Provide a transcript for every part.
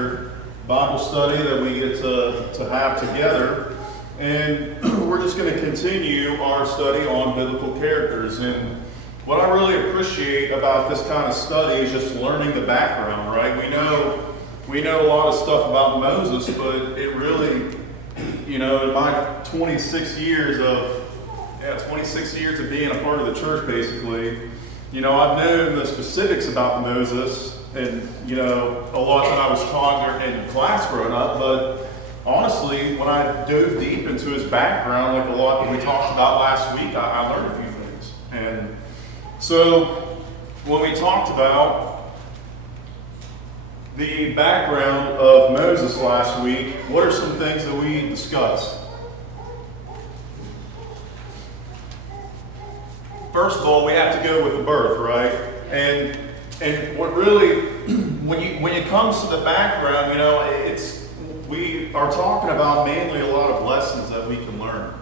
another Bible study that we get to have together. And we're just going to continue our study on biblical characters. And what I really appreciate about this kind of study is just learning the background, right? We know a lot of stuff about Moses, but it really, in my 26 years of being a part of the church, basically, I've known the specifics about Moses, and, a lot that I was taught in class growing up, but honestly, when I dove deep into his background, like a lot that we talked about last week, I learned a few things. And so, when we talked about the background of Moses last week, what are some things that we discussed? First of all, we have to go with the birth, right? And what really, when it comes to the background, we are talking about mainly a lot of lessons that we can learn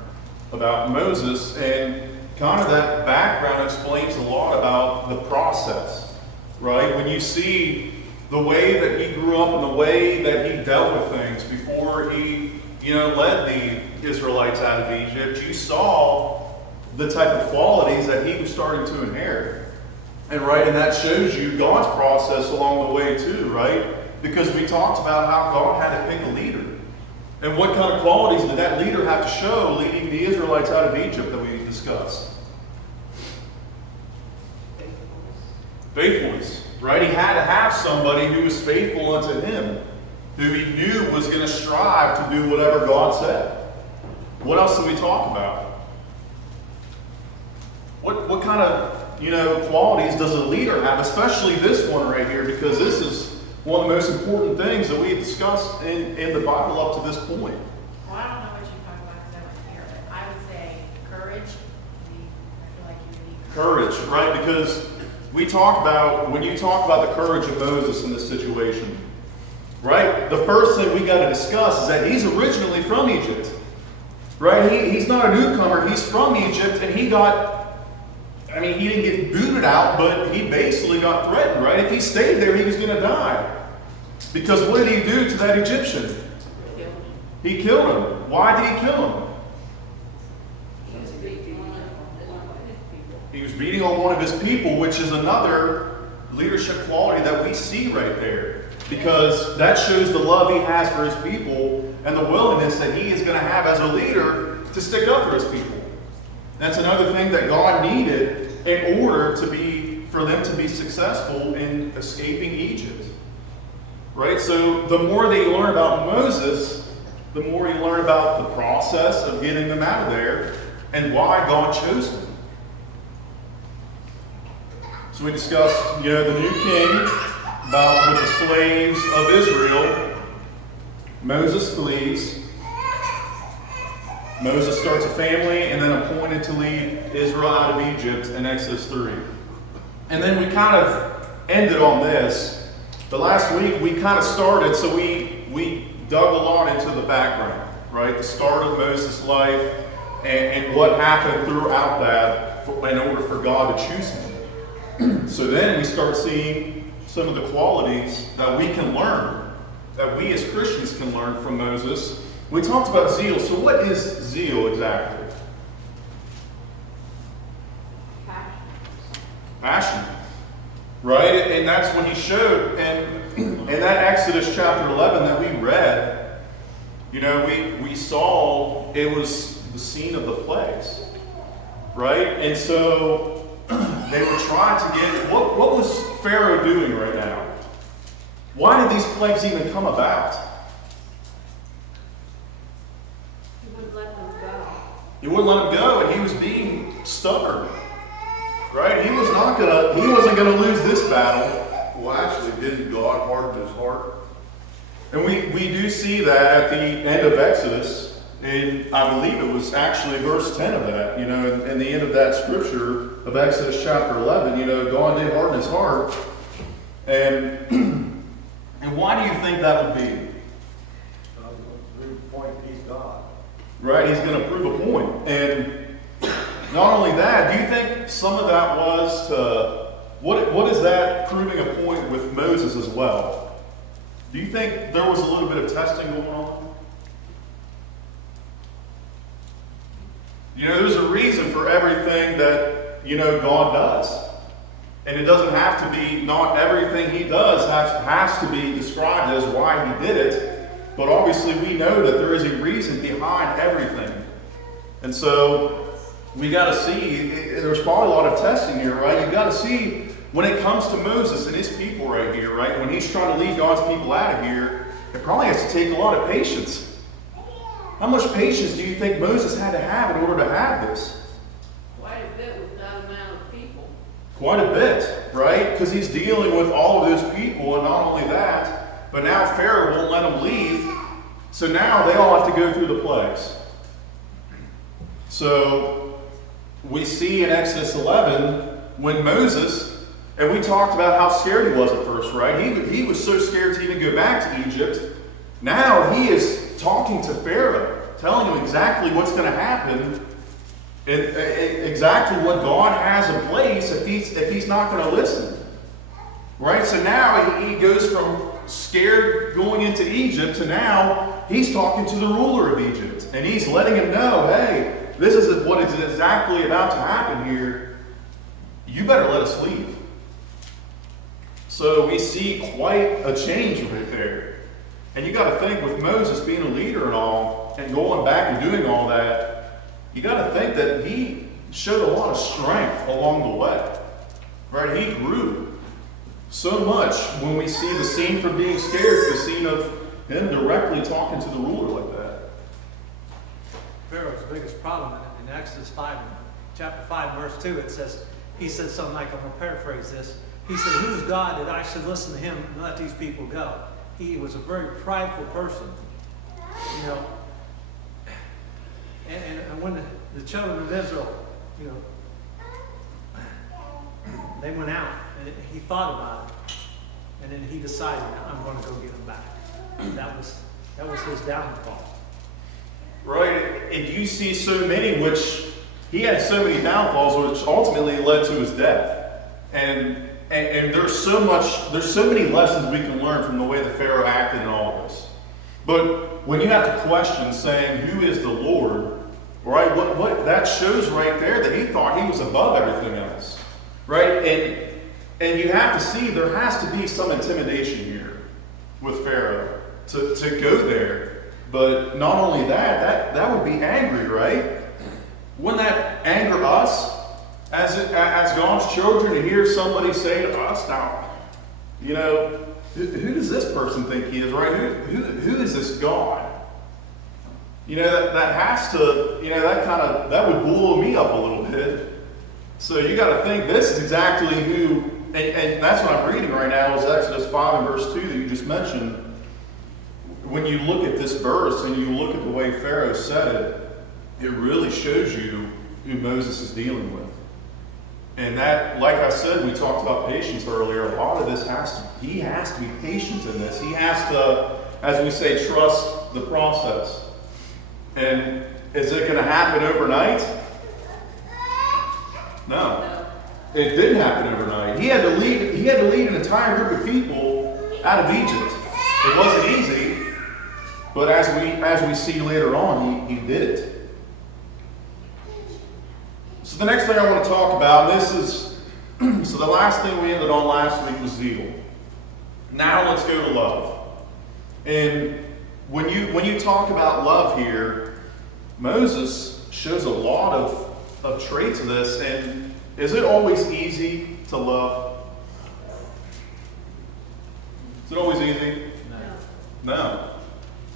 about Moses, and kind of that background explains a lot about the process, right? When you see the way that he grew up and the way that he dealt with things before he, led the Israelites out of Egypt, you saw the type of qualities that he was starting to inherit. And that shows you God's process along the way too, right? Because we talked about how God had to pick a leader. And what kind of qualities did that leader have to show leading the Israelites out of Egypt that we discussed? Faithfulness, right? He had to have somebody who was faithful unto him, who he knew was going to strive to do whatever God said. What else did we talk about? What kind of, qualities does a leader have, especially this one right here, because this is one of the most important things that we discussed in the Bible up to this point. Well, I don't know what you're talking about because I wasn't here, but I would say courage. I feel like you need courage, right? Because when you talk about the courage of Moses in this situation, right? The first thing we got to discuss is that he's originally from Egypt, right? He's not a newcomer. He's from Egypt, and he didn't get booted out, but he basically got threatened, right? If he stayed there, he was going to die. Because what did he do to that Egyptian? He killed him. Why did he kill him? He was beating on one of his people, which is another leadership quality that we see right there. Because that shows the love he has for his people and the willingness that he is going to have as a leader to stick up for his people. That's another thing that God needed in order for them to be successful in escaping Egypt. Right? So the more that you learn about Moses, the more you learn about the process of getting them out of there and why God chose him. So we discussed, the new king with the slaves of Israel. Moses flees. Moses starts a family and then appointed to lead Israel out of Egypt in Exodus 3. And then we kind of ended on this. The last week we kind of started, so we dug a lot into the background, right? The start of Moses' life and what happened throughout that in order for God to choose him. So then we start seeing some of the qualities that we can learn, that we as Christians can learn from Moses. We talked about zeal. So what is zeal exactly? Passion. Right? And that's when he showed, and in that Exodus chapter 11 that we read, we saw it was the scene of the plagues. Right? And so they were trying to get, what was Pharaoh doing right now? Why did these plagues even come about? He wouldn't let him go, and he was being stubborn. Right? He wasn't gonna lose this battle. Well, actually, didn't God harden his heart? And we do see that at the end of Exodus, and I believe it was actually verse 10 of that, in the end of that scripture of Exodus chapter 11, God did harden his heart. And why do you think that would be? Right, he's going to prove a point. And not only that, do you think some of that was to, what is that proving a point with Moses as well? Do you think there was a little bit of testing going on? You know, there's a reason for everything that, God does. And it doesn't have to be, not everything he does has to be described as why he did it. But obviously we know that there is a reason behind everything. And so we got to see, there's probably a lot of testing here, right? You got to see when it comes to Moses and his people right here, right? When he's trying to lead God's people out of here, it probably has to take a lot of patience. How much patience do you think Moses had to have in order to have this? Quite a bit with that amount of people. Quite a bit, right? Because he's dealing with all of those people, and not only that, but now Pharaoh won't let them leave. So now they all have to go through the plagues. So we see in Exodus 11 when Moses, and we talked about how scared he was at first, right? He was so scared to even go back to Egypt. Now he is talking to Pharaoh, telling him exactly what's going to happen, and exactly what God has in place if he's not going to listen. Right? So now he goes from scared going into Egypt to now he's talking to the ruler of Egypt. And he's letting him know, hey, this is what is exactly about to happen here. You better let us leave. So we see quite a change right there. And you got to think, with Moses being a leader and all, and going back and doing all that, you got to think that he showed a lot of strength along the way. Right? He grew so much when we see the scene from being scared to the scene of him directly talking to the ruler like that. Pharaoh's biggest problem in Exodus 5, chapter 5, verse 2, it says, he said something like, I'm going to paraphrase this. He said, who's God that I should listen to him and let these people go? He was a very prideful person, you know. And when the children of Israel, you know, they went out, and he thought about it, and then he decided, I'm going to go get them back. That was his downfall. Right, and you see so many, which he had so many downfalls, which ultimately led to his death. And there's so many lessons we can learn from the way the Pharaoh acted in all of this. But when you have to question saying, who is the Lord, right? What that shows right there that he thought he was above everything else, right? And you have to see there has to be some intimidation here with Pharaoh to go there. But not only that would be angry, right? Wouldn't that anger us as God's children to hear somebody say to us, now, you know, who does this person think he is, right? Who is this God? You know, that has to, you know, that would blow me up a little bit. So you got to think this is exactly who, and that's what I'm reading right now is Exodus 5 and verse 2 that you just mentioned. When you look at this verse and you look at the way Pharaoh said it, it really shows you who Moses is dealing with. And that, like I said, we talked about patience earlier. A lot of this he has to be patient in this. He has to, as we say, trust the process. And is it going to happen overnight? No. It didn't happen overnight. He had to lead an entire group of people out of Egypt. It wasn't easy. But as we see later on, he did it. So the next thing I want to talk about, this is, so the last thing we ended on last week was zeal. Now let's go to love. And when you talk about love here, Moses shows a lot of traits of this. And is it always easy to love? Is it always easy? No.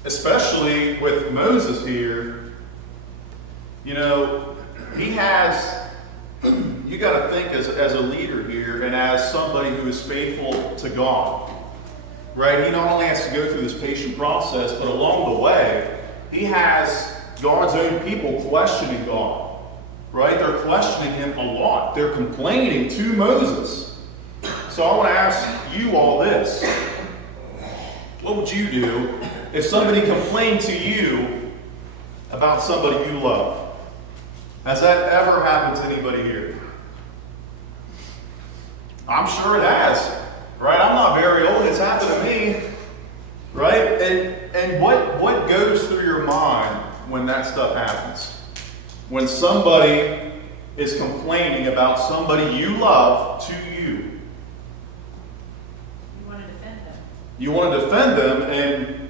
Especially with Moses here, you know, he has, you got to think as a leader here and as somebody who is faithful to God, right? He not only has to go through this patient process, but along the way, he has God's own people questioning God, right? They're questioning him a lot. They're complaining to Moses. So I want to ask you all this. What would you do if somebody complained to you about somebody you love? Has that ever happened to anybody here? I'm sure it has, right? I'm not very old. It's happened to me. right? And what goes through your mind when that stuff happens? When somebody is complaining about somebody you love to you. You want to defend them. You want to defend them, and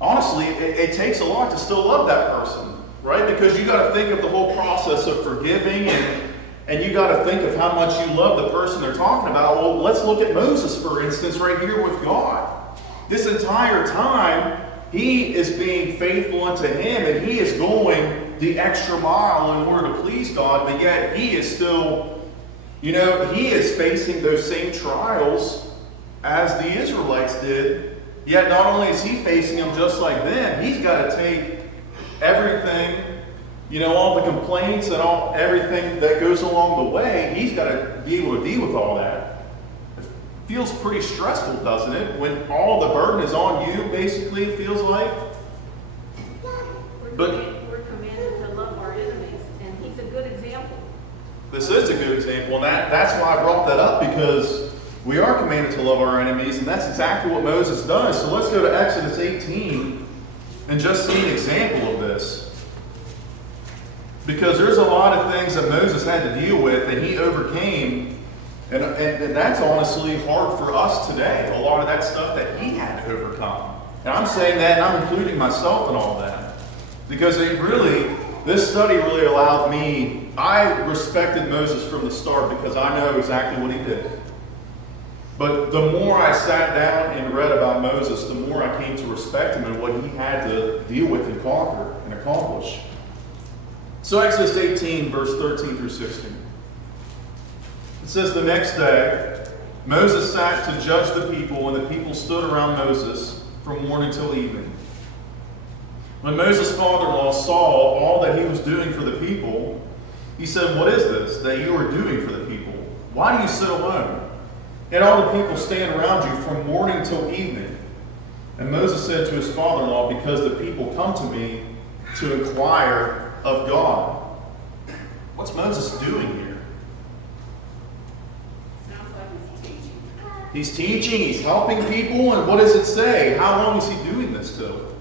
honestly, it takes a lot to still love that person, right? Because you got to think of the whole process of forgiving, and you got to think of how much you love the person they're talking about. Well, let's look at Moses, for instance, right here with God. This entire time, he is being faithful unto him, and he is going the extra mile in order to please God, but yet he is still, he is facing those same trials as the Israelites did. Yet not only is he facing them just like them, he's got to take everything, all the complaints and everything that goes along the way, he's got to be able to deal with all that. It feels pretty stressful, doesn't it? When all the burden is on you, basically, it feels like. We're commanded to love our enemies, and he's a good example. This is a good example, and that's why I brought that up, because we are commanded to love our enemies, and that's exactly what Moses does. So let's go to Exodus 18 and just see an example of this. Because there's a lot of things that Moses had to deal with, and he overcame, and that's honestly hard for us today, a lot of that stuff that he had to overcome. And I'm saying that, and I'm including myself in all that. Because this study really allowed me, I respected Moses from the start because I know exactly what he did. But the more I sat down and read about Moses, the more I came to respect him and what he had to deal with and conquer and accomplish. So Exodus 18, verse 13 through 16. It says, the next day, Moses sat to judge the people, and the people stood around Moses from morning till evening. When Moses' father-in-law saw all that he was doing for the people, he said, what is this that you are doing for the people? Why do you sit alone? And all the people stand around you from morning till evening. And Moses said to his father-in-law, because the people come to me to inquire of God. What's Moses doing here? Sounds like he's teaching. He's teaching, he's helping people, and what does it say? How long is he doing this till?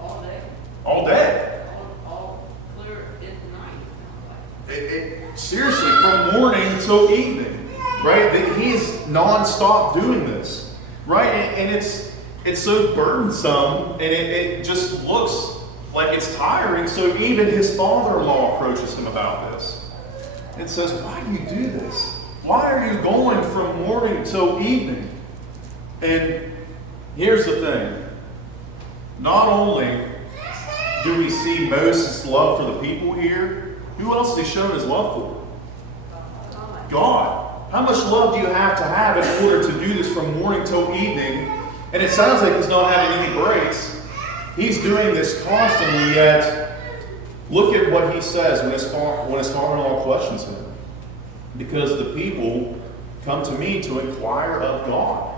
All day. All day. All clear into night, it sounds like. Seriously, from morning till evening, right? He's non-stop doing this, right? And it's so burdensome, and it just looks like it's tiring. So even his father-in-law approaches him about this. It says, why do you do this? Why are you going from morning till evening? And here's the thing. Not only do we see Moses' love for the people here, who else is he showing his love for? God. How much love do you have to have in order to do this from morning till evening? And it sounds like he's not having any breaks. He's doing this constantly, yet look at what he says when his father-in-law questions him. Because the people come to me to inquire of God.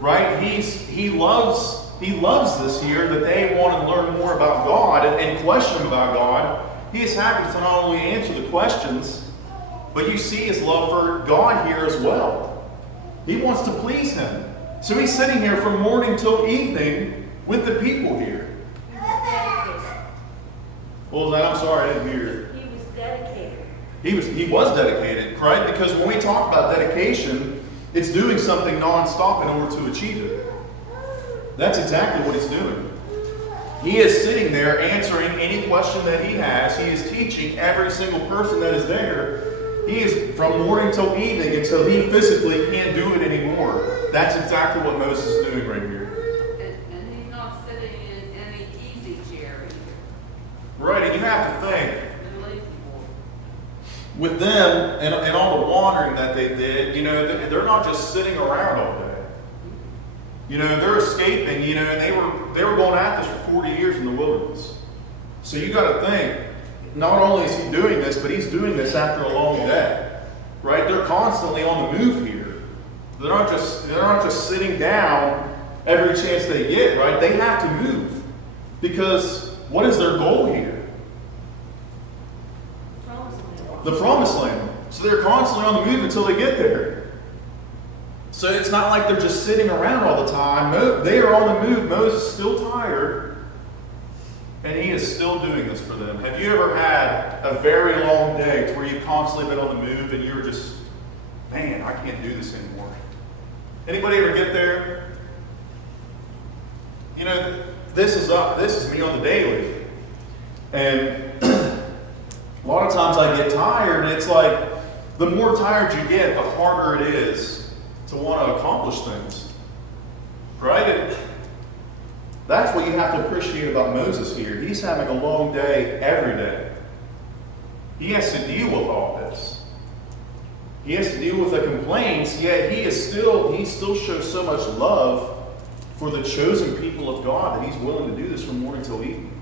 Right? He loves this here, that they want to learn more about God and question him about God. He is happy to not only answer the questions, but you see his love for God here as well. He wants to please him. So he's sitting here from morning till evening with the people here. He was dedicated. What was that? I'm sorry, I didn't hear. He was dedicated. He was dedicated, right? Because when we talk about dedication, it's doing something non-stop in order to achieve it. That's exactly what he's doing. He is sitting there answering any question that he has. He is teaching every single person that is there. He is from morning till evening until he physically can't do it anymore. That's exactly what Moses is doing right here. And he's not sitting in any easy chair either. Right, and you have to think, In lazy boy. with them and all the wandering that they did, they're not just sitting around all day. They're escaping, and they were going at this for 40 years in the wilderness. So you got to think, not only is he doing this, but he's doing this after a long day. Right? They're constantly on the move here. They're not just sitting down every chance they get, right? They have to move. Because what is their goal here? The promised land. So they're constantly on the move until they get there. So it's not like they're just sitting around all the time. They are on the move. Moses is still tired, and he is still doing this for them. Have you ever had a very long day to where you've constantly been on the move and you're just, man, I can't do this anymore? Anybody ever get there? You know, this is me on the daily. And a lot of times I get tired, and it's like, the more tired you get, the harder it is to want to accomplish things. Right? And that's what you have to appreciate about Moses here. He's having a long day every day. He has to deal with all this. He has to deal with the complaints, yet he still shows so much love for the chosen people of God that he's willing to do this from morning till evening.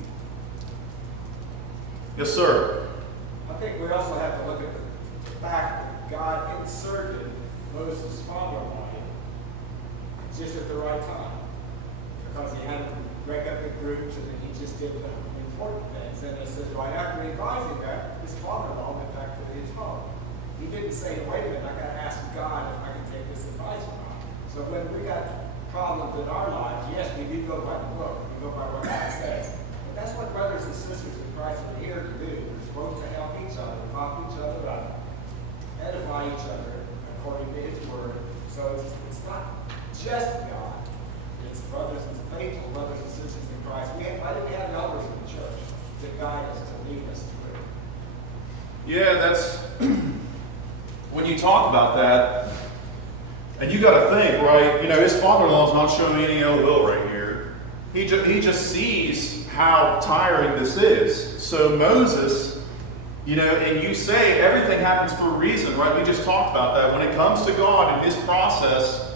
Yes, sir. I think we also have to look at the fact that God inserted Moses' father-in-law just at the right time. Because he had to break up the groups and then he just did the important things. And it says right after advising that, his father-in-law went back to his home. He didn't say, wait a minute, I got to ask God if I can take this advice or not. So when we got problems in our lives, yes, we do go by the book. We go by what God says. But that's what brothers and sisters in Christ are here to do. We're supposed to help each other, pop each other up, edify each other according to his word. So it's not just God. It's brothers and faithful brothers and sisters in Christ. Why did we have elders in the church to guide us, to lead us through? Yeah, that's when you talk about that, and you got to think, right? You know, his father-in-law's not showing any ill will right here. He just sees how tiring this is. So Moses, you know, and you say everything happens for a reason, right? We just talked about that. When it comes to God and his process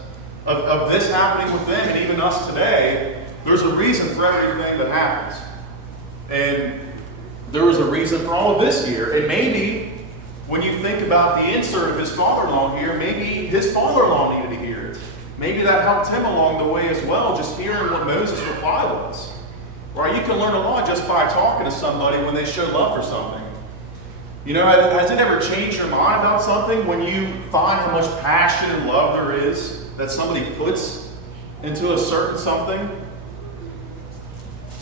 of this happening with them and even us today, there's a reason for everything that happens. And there was a reason for all of this here. And maybe when you think about the insert of his father-in-law here, maybe his father-in-law needed to hear it. Maybe that helped him along the way as well, just hearing what Moses' reply was. Right? You can learn a lot just by talking to somebody when they show love for something. You know, has it ever changed your mind about something when you find how much passion and love there is that somebody puts into a certain something?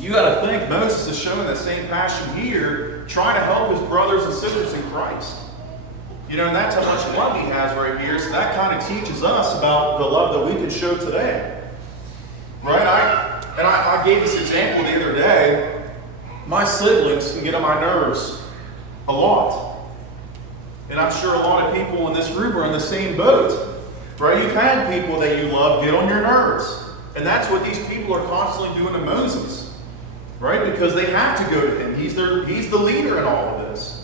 You got to think Moses is showing that same passion here, trying to help his brothers and sisters in Christ. You know, and that's how much love he has right here. So that kind of teaches us about the love that we can show today. Right? I gave this example the other day. My siblings can get on my nerves a lot. And I'm sure a lot of people in this room are in the same boat. Right? You've had people that you love get on your nerves. And that's what these people are constantly doing to Moses. Right? Because they have to go to him. He's the leader in all of this.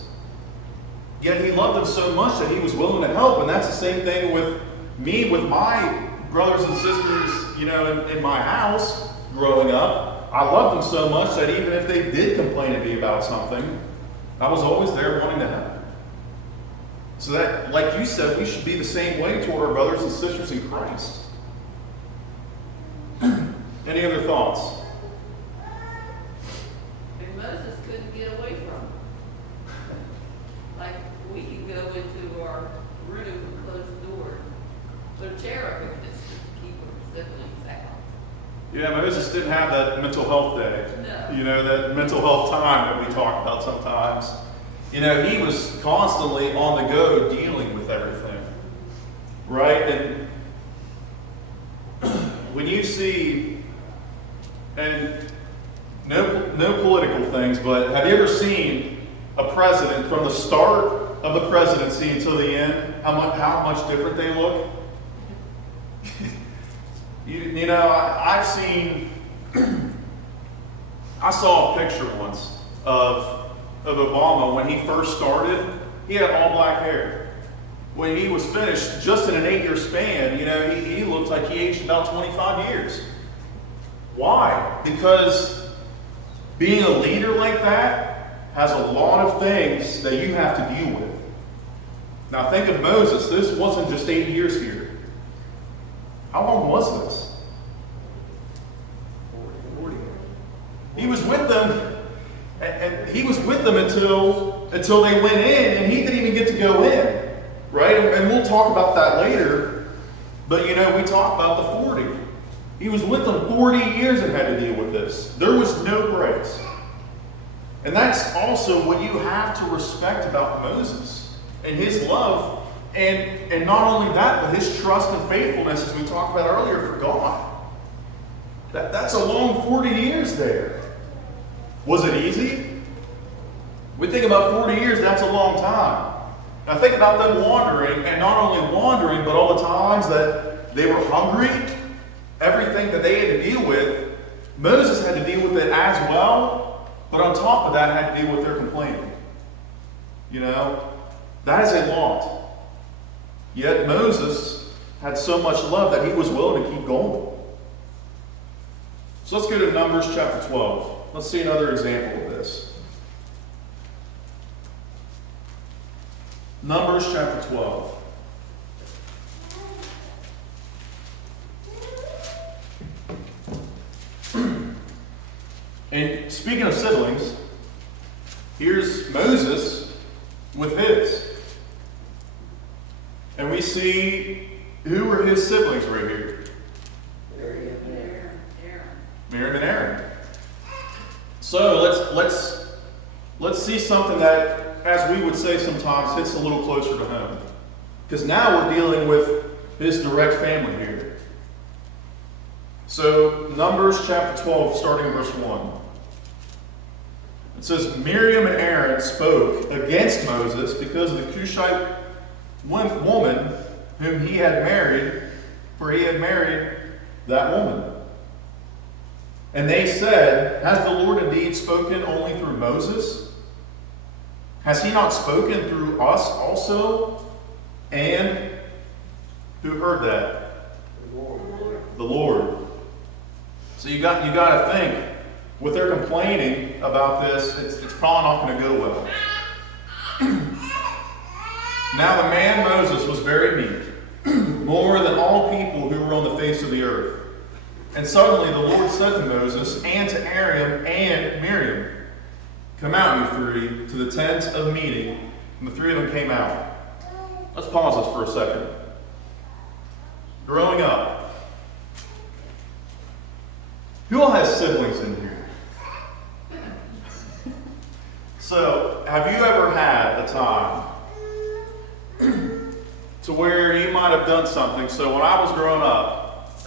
Yet he loved them so much that he was willing to help. And that's the same thing with me, with my brothers and sisters, you know, in my house growing up. I loved them so much that even if they did complain to me about something, I was always there wanting to help. So that, like you said, we should be the same way toward our brothers and sisters in Christ. Any other thoughts? And Moses couldn't get away from it. Like, we can go into our room and close the door, put a chair up and just keep our siblings out. Yeah, Moses didn't have that mental health day. No. You know, that mental health time that we talk about sometimes. You know, he was constantly on the go dealing with everything. Right? And when you see, and no political things, but have you ever seen a president from the start of the presidency until the end, how much different they look? You know, I've seen, I saw a picture once of Obama when he first started. He had all black hair. When he was finished, just in an 8-year span, you know, he looked like he aged about 25 years. Why? Because being a leader like that has a lot of things that you have to deal with. Now think of Moses. This wasn't just 8 years here. How long was this? 40. He was with them, and he was with them until they went in, and he didn't even get to go in, right? And we'll talk about that later. But we talk about the 40. He was with them 40 years and had to deal with this. There was no grace. And that's also what you have to respect about Moses and his love. And not only that, but his trust and faithfulness, as we talked about earlier, for God. That's a long 40 years there. Was it easy? We think about 40 years, that's a long time. Now think about them wandering, and not only wandering, but all the times that they were hungry, everything that they had to deal with. Moses had to deal with it as well, but on top of that had to deal with their complaining. That is a lot. Yet Moses had so much love that he was willing to keep going. So let's go to Numbers chapter 12. Let's see another example of this. Numbers chapter 12. And speaking of siblings, here's Moses with his. And we see who were his siblings right here. Miriam and Aaron. So let's see something that, as we would say sometimes, hits a little closer to home. Because now we're dealing with his direct family here. So Numbers chapter 12, starting verse 1. It says, Miriam and Aaron spoke against Moses because of the Cushite woman whom he had married, for he had married that woman. And they said, has the Lord indeed spoken only through Moses? Has he not spoken through us also? And who heard that? The Lord. So you got to think, with their complaining about this, it's probably not going to go well. Now the man Moses was very meek, more than all people who were on the face of the earth. And suddenly the Lord said to Moses and to Aaron and Miriam, come out, you three, to the tent of meeting. And the three of them came out. Let's pause this for a second. Growing up, who all has siblings in here? So, have you ever had a time to where you might have done something? So when I was growing up,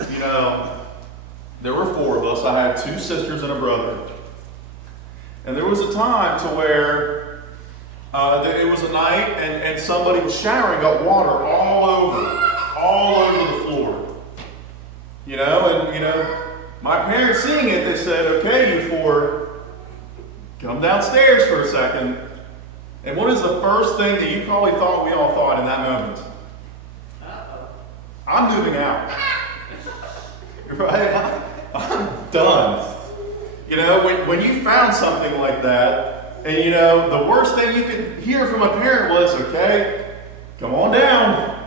there were 4 of us. I had 2 sisters and a brother. And there was a time to where it was a night and somebody was showering up water all over the floor. My parents seeing it, they said, okay, you 4, come downstairs for a second. And what is the first thing that you probably thought we all thought in that moment? I'm moving out. Right? I'm done. When you found something like that, and the worst thing you could hear from a parent was, okay, come on down.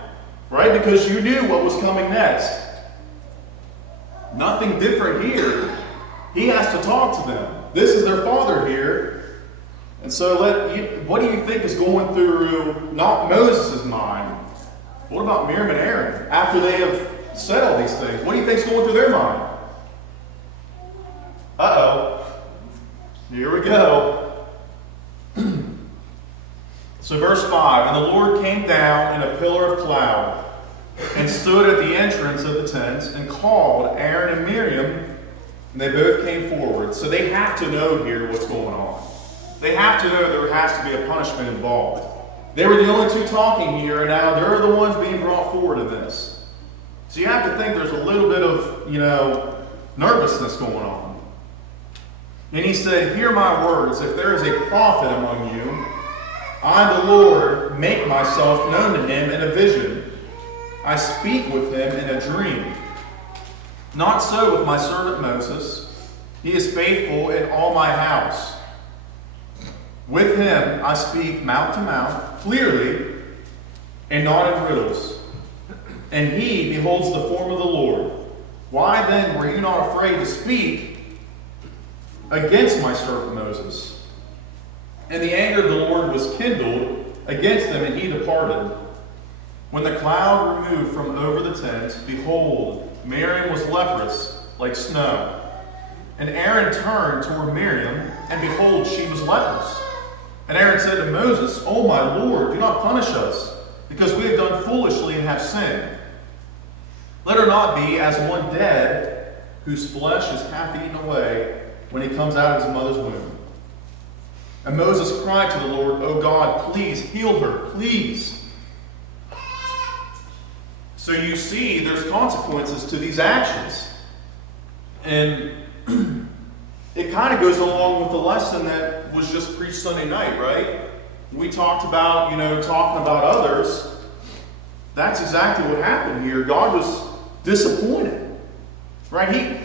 Right? Because you knew what was coming next. Nothing different here. He has to talk to them. This is their father here. And so what do you think is going through not Moses' mind? What about Miriam and Aaron? After they have said all these things, what do you think is going through their mind? Uh-oh. Here we go. So verse 5, and the Lord came down in a pillar of cloud and stood at the entrance of the tent and called Aaron and Miriam, and they both came forward. So they have to know here what's going on. They have to know there has to be a punishment involved. They were the only 2 talking here, and now they're the ones being brought forward in this. So you have to think there's a little bit of, nervousness going on. And he said, hear my words. If there is a prophet among you, I, the Lord, make myself known to him in a vision. I speak with him in a dream. Not so with my servant Moses. He is faithful in all my house. With him I speak mouth to mouth, clearly, and not in riddles. And he beholds the form of the Lord. Why then were you not afraid to speak against my servant Moses? And the anger of the Lord was kindled against them, and he departed. When the cloud removed from over the tent, behold, Miriam was leprous like snow. And Aaron turned toward Miriam, and behold, she was leprous. And Aaron said to Moses, O my Lord, do not punish us, because we have done foolishly and have sinned. Let her not be as one dead, whose flesh is half eaten away when he comes out of his mother's womb. And Moses cried to the Lord, O God, please heal her, please. So you see, there's consequences to these actions. And it kind of goes along with the lesson that was just preached Sunday night, right? We talked about, talking about others. That's exactly what happened here. God was disappointed, right?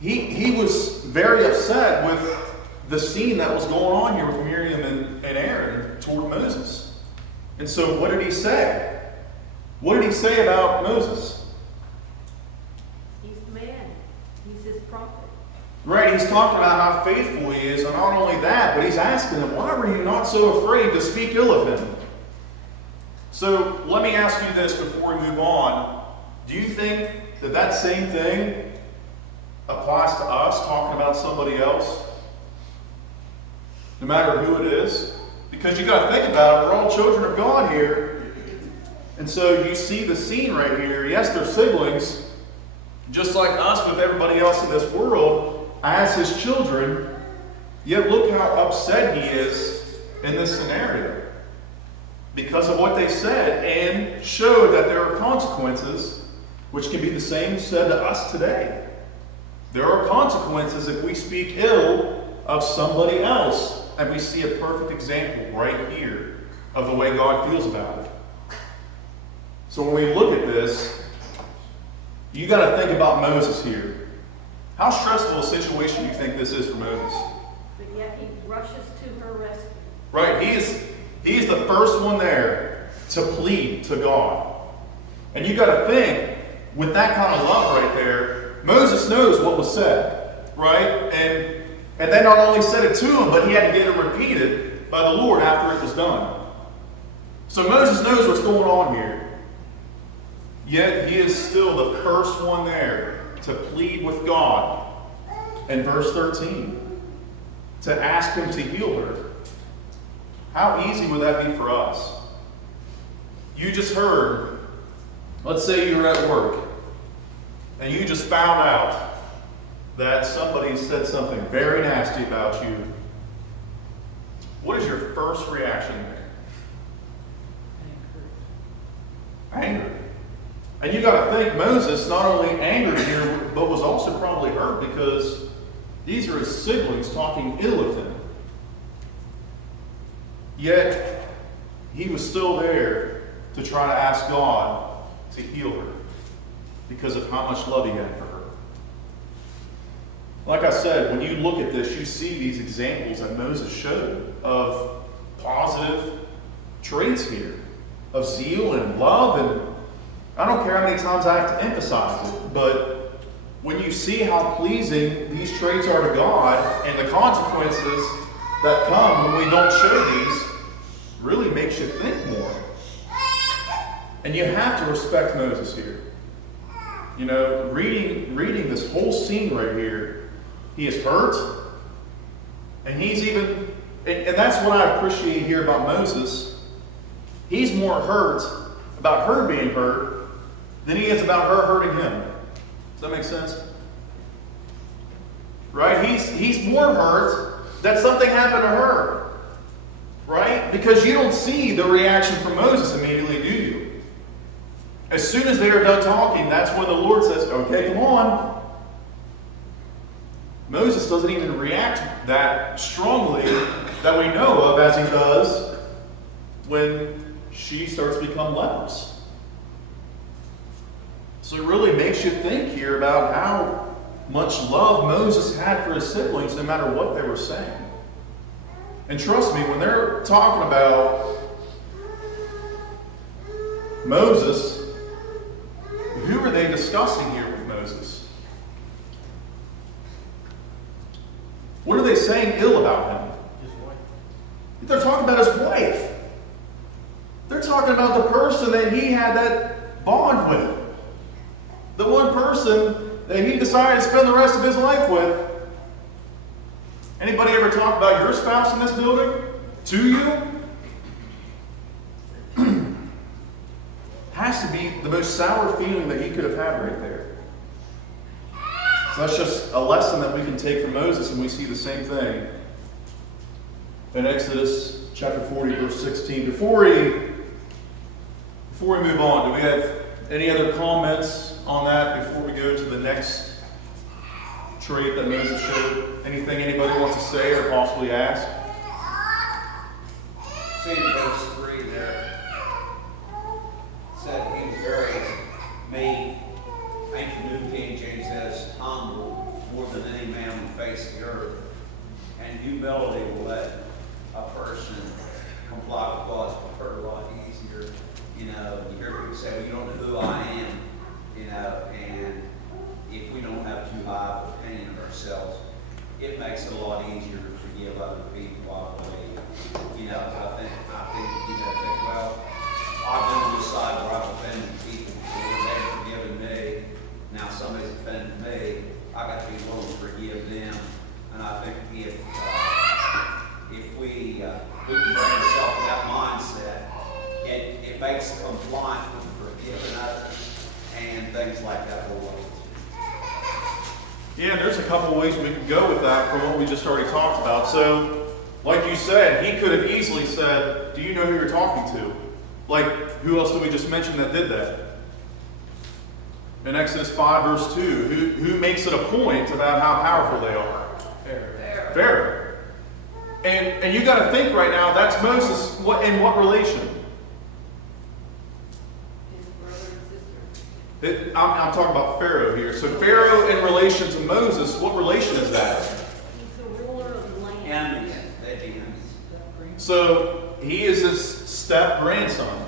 He was very upset with the scene that was going on here with Miriam and Aaron toward Moses. And so what did he say? What did he say about Moses? He's the man. He's his prophet. Right, he's talking about how faithful he is, and not only that, but he's asking him, why were you not so afraid to speak ill of him? So let me ask you this before we move on. Do you think that that same thing applies to us, talking about somebody else? No matter who it is? Because you got to think about it, we're all children of God here. And so you see the scene right here. Yes, they're siblings, just like us with everybody else in this world, as his children. Yet look how upset he is in this scenario because of what they said, and showed that there are consequences, which can be the same said to us today. There are consequences if we speak ill of somebody else, and we see a perfect example right here of the way God feels about it. So when we look at this, you got to think about Moses here. How stressful a situation do you think this is for Moses? But yet he rushes to her rescue. Right, he's the first one there to plead to God. And you got to think, with that kind of love right there, Moses knows what was said, right? And they not only said it to him, but he had to get it repeated by the Lord after it was done. So Moses knows what's going on here. Yet he is still the first one there to plead with God in verse 13, to ask him to heal her. How easy would that be for us? You just heard, let's say you're at work, and you just found out that somebody said something very nasty about you. What is your first reaction there? Anger. And you got to think Moses not only angered here, but was also probably hurt because these are his siblings talking ill of him. Yet, he was still there to try to ask God to heal her because of how much love he had for her. Like I said, when you look at this, you see these examples that Moses showed of positive traits here, of zeal and love, and I don't care how many times I have to emphasize it, but when you see how pleasing these traits are to God and the consequences that come when we don't show these, really makes you think more. And you have to respect Moses here. You know, reading this whole scene right here, he is hurt, and he's even, and that's what I appreciate here about Moses. He's more hurt about her being hurt than he is about her hurting him. Does that make sense? Right? He's more hurt that something happened to her. Right? Because you don't see the reaction from Moses immediately, do you? As soon as they are done talking, that's when the Lord says, okay, come on. Moses doesn't even react that strongly that we know of as he does when she starts to become leprous. So it really makes you think here about how much love Moses had for his siblings, no matter what they were saying. And trust me, when they're talking about Moses, who are they discussing here with Moses? What are they saying ill about him? His wife. They're talking about his wife. They're talking about the person that he had that bond with. The one person that he decided to spend the rest of his life with. Anybody ever talk about your spouse in this building? To you? Has to be the most sour feeling that he could have had right there. So that's just a lesson that we can take from Moses, and we see the same thing in Exodus chapter 40, verse 16. Before we move on, do we have any other comments on that before we go to the next trait that Moses showed? Anything anybody wants to say or possibly ask? See in verse 3 there, said he was very meek. Ancient New King James says humble more than any man on the face of the earth. And humility will let a person comply with God's word a lot easier. You know, you hear people say, well, you don't know who I am, you know, and if we don't have too high of opinion of ourselves, it makes it a lot easier to forgive other people, I believe. You know, I think, well, I've been on the side where I've offended people before, they've forgiven me. Now somebody's offended me, I got to be willing to forgive them. And I think if we can bring ourselves to that mindset, it makes compliance with forgiving others and things like that will work. Yeah, there's a couple ways we can go with that from what we just already talked about. So, like you said, he could have easily said, do you know who you're talking to? Like, who else did we just mention that did that? In Exodus 5, verse 2, who makes it a point about how powerful they are? Pharaoh. And you got to think right now, that's Moses in what relation? His brother and sister. I'm talking about Pharaoh here. So Pharaoh in relation to Moses, what relation is that? He's the ruler of the land. Enemies, they'd be enemies. So he is his step-grandson.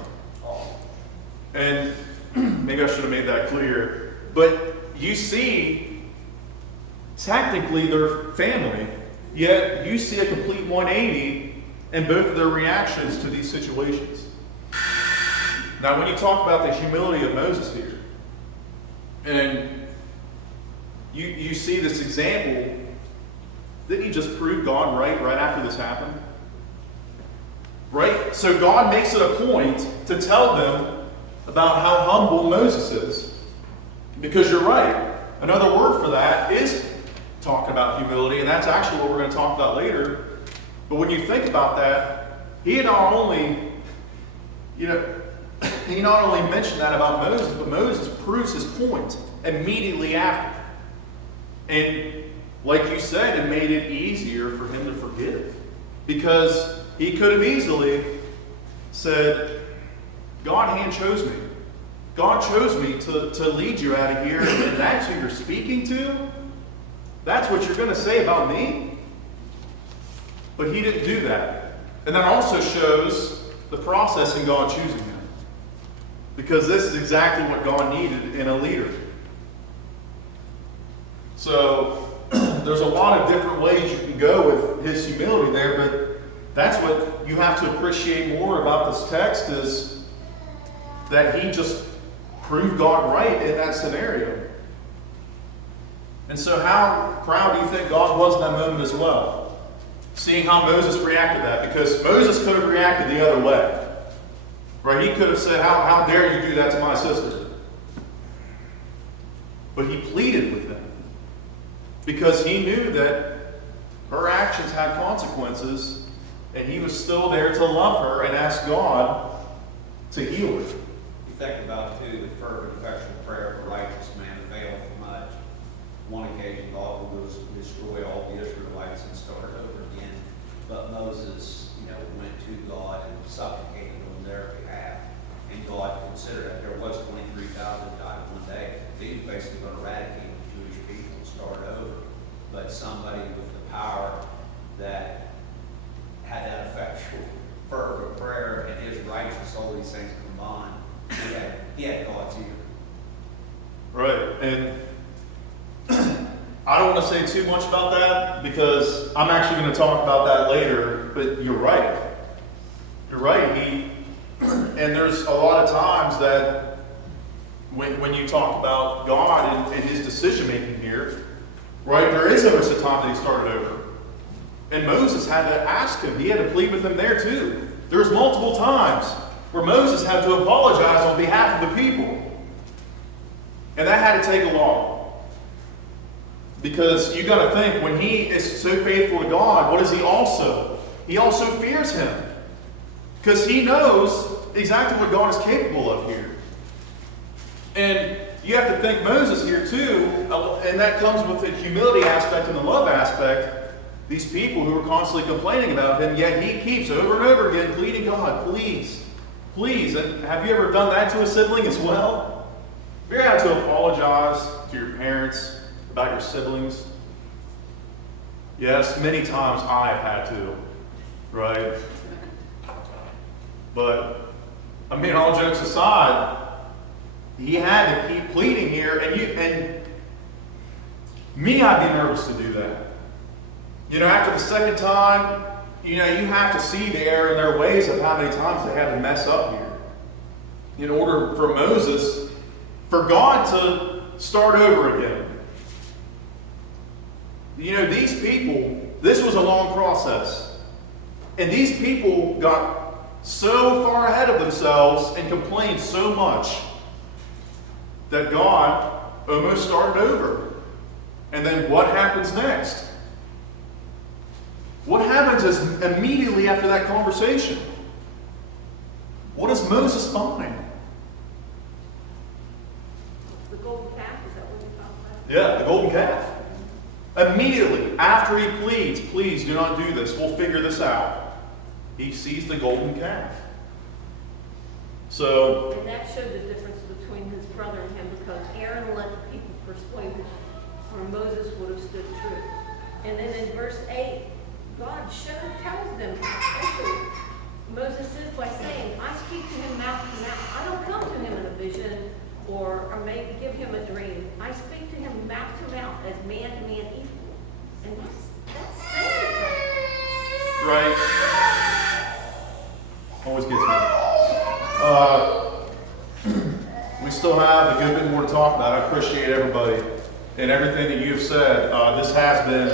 And maybe I should have made that clear. But you see, technically they're family, yet you see a complete 180 in both of their reactions to these situations. Now, when you talk about the humility of Moses here, and you see this example, didn't he just prove God right after this happened? Right? So God makes it a point to tell them about how humble Moses is. Because you're right. Another word for that is talking about humility, and that's actually what we're going to talk about later. But when you think about that, he not only mentioned that about Moses, but Moses proves his point immediately after. And like you said, it made it easier for him to forgive. Because he could have easily said, God hand chose me. God chose me to lead you out of here, and that's who you're speaking to? That's what you're going to say about me? But he didn't do that. And that also shows the process in God choosing him. Because this is exactly what God needed in a leader. So, there's a lot of different ways you can go with his humility there, but that's what you have to appreciate more about this text is that he just proved God right in that scenario. And so how proud do you think God was in that moment as well? Seeing how Moses reacted to that, because Moses could have reacted the other way. Right? He could have said, how dare you do that to my sister? But he pleaded with them. Because he knew that her actions had consequences, and he was still there to love her and ask God to heal her. You think about, too, the fervent, effectual prayer of a righteous man availeth much. One occasion, God will destroy all the Israelites and start over again. But Moses, went to God and supplicated on their behalf. And God considered that there was 23,000 died in one day. He was basically going to eradicate the Jewish people and start over. But somebody with the power that had that effectual, fervent prayer and his righteous, all these things combined, he had God's ear. Right. And I don't want to say too much about that because I'm actually going to talk about that later, but you're right. You're right. And there's a lot of times that when you talk about God and his decision making here, right, there is almost a time that he started over. And Moses had to ask him. He had to plead with him there too. There's multiple times where Moses had to apologize on behalf of the people. And that had to take a while. Because you got to think, when he is so faithful to God, what is he also? He also fears him. Because he knows exactly what God is capable of here. And you have to think Moses here too, and that comes with the humility aspect and the love aspect. These people who are constantly complaining about him, yet he keeps over and over again pleading, God, please, please. And have you ever done that to a sibling as well? Have you ever had to apologize to your parents about your siblings? Yes, many times I've had to, right? But, I mean, all jokes aside, he had to keep pleading here, and me, I'd be nervous to do that. You know, after the second time, you know, you have to see the error in their ways of how many times they had to mess up here. In order for Moses, for God to start over again. You know, these people, this was a long process. And these people got so far ahead of themselves and complained so much that God almost started over. And then what happens next? What happens is immediately after that conversation? What does Moses find? The golden calf, is that what you're talking about? Yeah, the golden calf. Immediately after he pleads, please do not do this, we'll figure this out, he sees the golden calf. So, And that showed the difference between his brother and him, because Aaron let the people persuade him, or Moses would have stood true. And then in verse 8, God tells them, especially Moses is by saying, I speak to him mouth to mouth. I don't come to him in a vision or maybe give him a dream. I speak to him mouth to mouth as man to man equal. And that's saying something. right? Always gets me. We still have a good bit more to talk about. I appreciate everybody and everything that you've said. This has been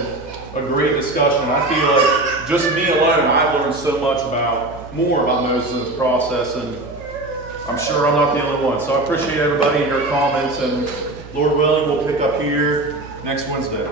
a great discussion. I feel like just me alone, I've learned so much more about Moses' process, and I'm sure I'm not the only one. So I appreciate everybody and your comments, and Lord willing, we'll pick up here next Wednesday.